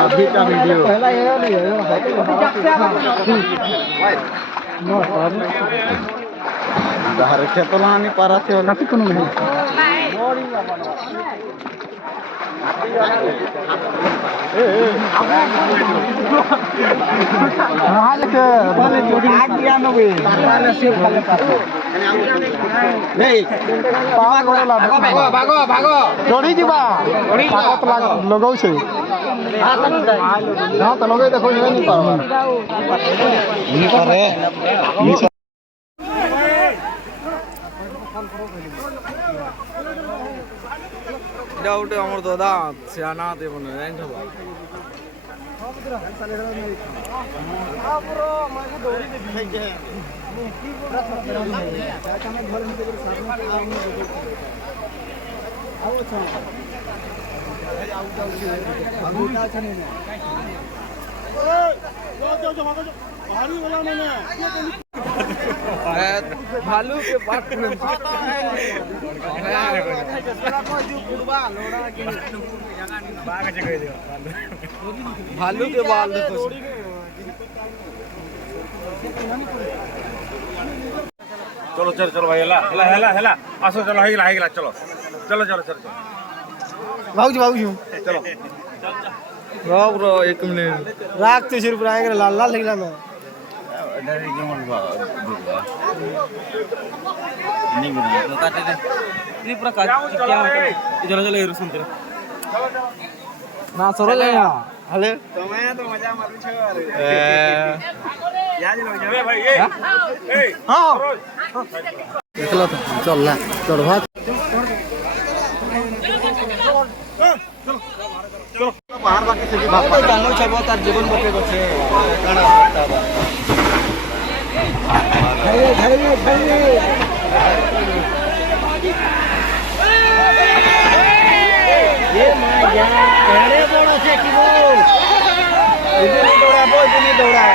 अभी का वीडियो बाहर खेत लानी पारा से वाला कोनो नहीं चढ़ी जीवा लगौ छै हाँ तो लगे देखो नहीं पारे डाउट हमर दादा सियाना दे बने रेंट हो भालू के पास भालू के बाल चलो चलो चलो भाई हेला हेला हेला हेला आसो चलो हेला हेला चलो चलो चलो चलो चलो भाऊजी चलो राव रो 1 मिनट राख 30 रुपया आएगा लाल लाल लगला में नहीं बना तो काटे दे इतनी प्रकार क्या चलो चलो हेरो सुन चलो ना सरो ले हले તમે તો મજા મારું છો યાદ લો જવે ભાઈ એ हां देखला तो चल ला चढ़ भात चलो बाहर बाकी से भाग तो गानो छबो तार जीवन बचे बचे काना करता बा खाइए ये मां यार पहले बोलो से कि वो इधर नहीं दौड़ा